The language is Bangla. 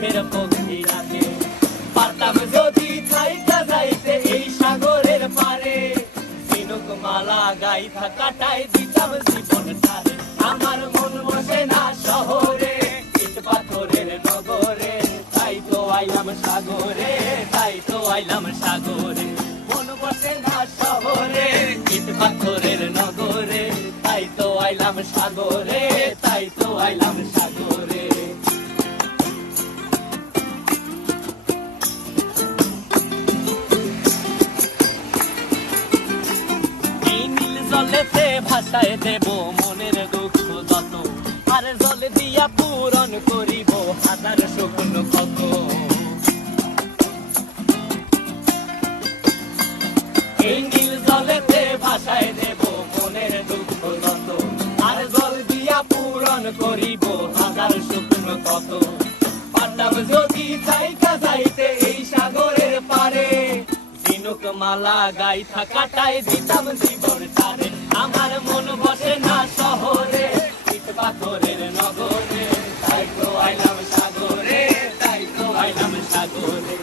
সুখের পক্ষী রাখে। পারতাম যদি থাইকা যাইতে এই সাগরের পারে, ঝিনুক মালা গাইথা কাটাই দিতাম জীবনটারে। আমার মন বসে না শহরে, ইট পাথরের নগরে, তাই তো আইলাম সাগরে, তাই তো আইলাম সাগরে। মন বসে না শহরে, ইট পাথরের নগরে, তাই তো আইলাম সাগরে, তাই তো আইলাম সাগরে। এই নীল জলেতে ভাসায় দেব মনের দুঃখ যত, আর জল দিয়া পূরণ করিব হাজার স্বপ্ন কত। এই নীল জলেতে ভাসায় দেব মনের দুঃখ যত, আর জল দিয়া পূরণ করিব হাজার স্বপ্ন কত। পারতাম যদি থাইকা যাইতে এই সাগরের পারে, ঝিনুক মালা গাইথা কাটাই দিতাম জীবনটারে। আমার মন বসে না শহরে, ইট পাথরের নগরে, তাই তো আইলাম সাগরে, তাই তো আইলাম সাগরে।